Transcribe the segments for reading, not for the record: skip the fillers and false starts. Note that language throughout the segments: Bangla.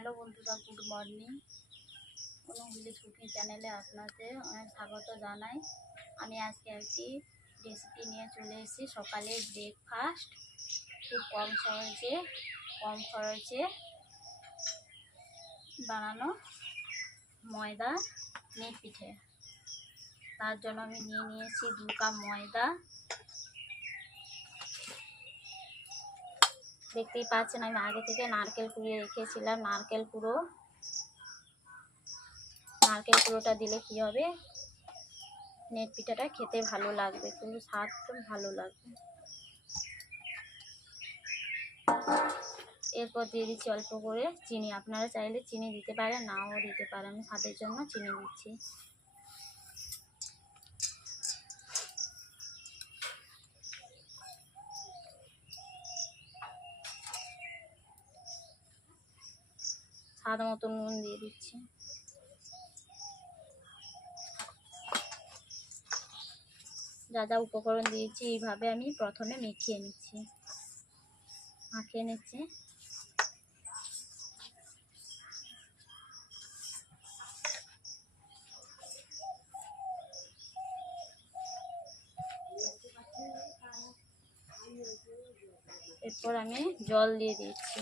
হ্যালো বন্ধুরা, গুড মর্নিং। কোনো ভিলেজ কুকিং চ্যানেলে আপনাদের অনেক স্বাগত জানাই। আমি আজকে একটি রেসিপি নিয়ে চলে এসেছি। সকালের ব্রেকফাস্ট খুব কম খরচে বানানো ময়দা নেট পিঠে। তার জন্য আমি নিয়ে নিয়েছি 2 কাপ ময়দা। দেখতেই পাচ্ছেন আমি আগে থেকে নারকেল কুড়িয়ে রেখেছিলাম। নারকেল কুড়োটা দিলে কি হবে, নেট পিঠাটা খেতে ভালো লাগবে, কিন্তু স্বাদটা ভালো লাগবে। এরপর দিয়ে দিচ্ছি অল্প করে চিনি। আপনারা চাইলে চিনি দিতে পারেন, নাও দিতে পারেন। আমি স্বাদের জন্য চিনি দিচ্ছি। স্বাদ মতো নুন দিয়ে দিচ্ছি। যা যা উপকরণ দিয়েছি এইভাবে আমি প্রথমে মাখিয়ে নিচ্ছি। এরপর আমি জল দিয়ে দিচ্ছি।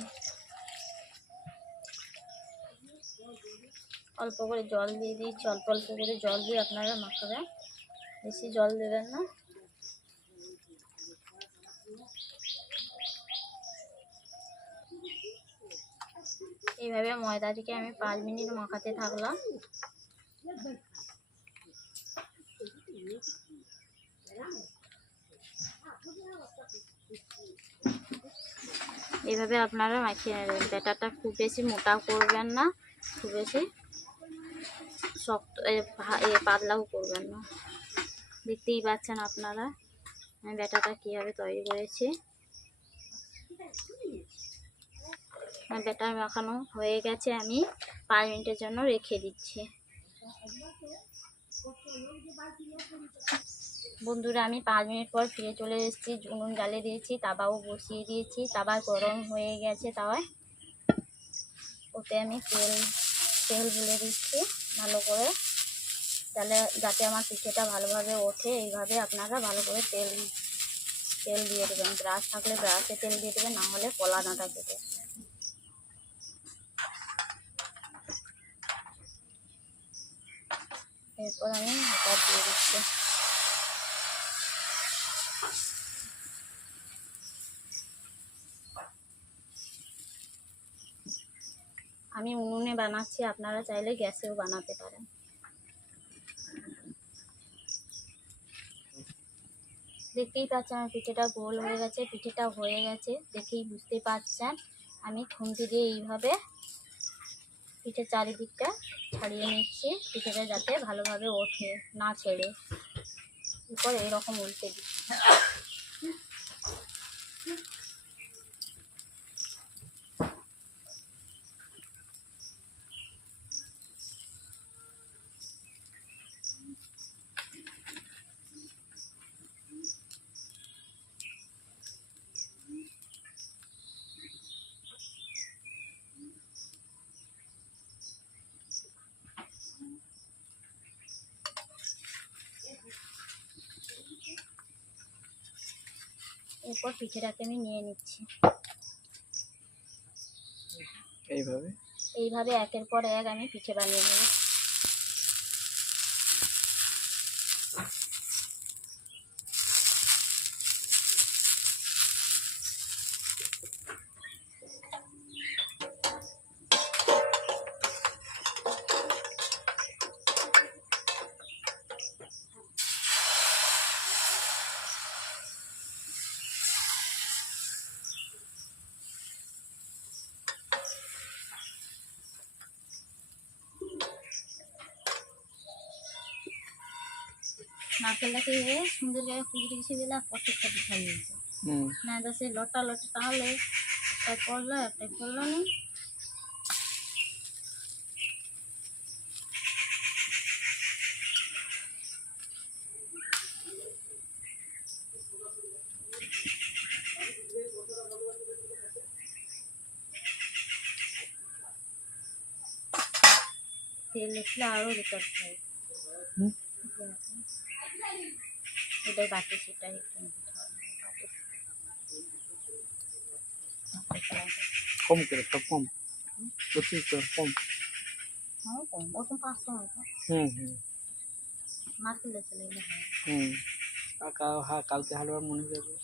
অল্প করে জল দিয়ে দিচ্ছি। অল্প করে জল দিয়ে আপনারা মাখাবেন, বেশি জল দেবেন না। এইভাবে ময়দাটিকে আমি 5 মিনিট মাখাতে থাকলাম। এইভাবে আপনারা মাখিয়ে নেবেন। ব্যাটারটা খুব বেশি মোটা করবেন না, খুব বেশি শক্ত পাতলাও করবেন না। দেখতেই পাচ্ছেন আপনারা আমি ব্যাটারটা কীভাবে তৈরি করেছি। ব্যাটার মাখানো হয়ে গেছে, আমি 5 মিনিটের জন্য রেখে দিচ্ছি। বন্ধুরা, আমি 5 মিনিট পর ফিরে চলে এসেছি। উনুন জ্বালিয়ে দিয়েছি, তাওয়াও বসিয়ে দিয়েছি। তাওয়া গরম হয়ে গেছে। তাওয়ায় ওতে আমি তেল ঢেলে দিচ্ছি ভালো করে, তাহলে যাতে আমার পিঠেটা ভালোভাবে ওঠে। এইভাবে আপনারা ভালো করে তেল দিয়ে দেবেন। ব্রাশ থাকলে ব্রাশে তেল দিয়ে দেবেন, না হলে কলা ডাঁটা কেটে। এরপর আমি এটা দিয়ে দিচ্ছি। আমি উনুনে বানাচ্ছি, আপনারা চাইলে গ্যাসেও বানাতে পারেন। দেখতেই পাচ্ছেন আমার পিঠেটা গোল হয়ে গেছে। পিঠেটা হয়ে গেছে দেখেই বুঝতে পারছেন। আমি খুন্তি দিয়ে এইভাবে পিঠের চারিদিকটা ছাড়িয়ে নিচ্ছি, পিঠেটা যাতে ভালোভাবে ওঠে, না ছেড়ে। এরপর এইরকম উল্টে দিচ্ছি। এরপর পিঠেটাকে আমি নিয়ে নিচ্ছি। এইভাবে একের পর এক আমি পিঠে বানিয়ে নেব। নারকেলটাকে সুন্দর করে কুচি কুচি দিলে প্রত্যেকটা পিঠা নিয়েছে না, তো সেই লটা তাহলে একটা করলো একটা করলো না। তেল এসলে আরও রিচার্জ হয়। হুম? এটাই বাকি সেটাই একটু নিতে হবে। কম করে সব কম, অতিরিক্ত কম। হ্যাঁ কম, ওরকম 500 মতো হুম হুম মার্কেটে চলে গেলে হয়। হুম। আর কালকে হালুয়ার মনে করবে।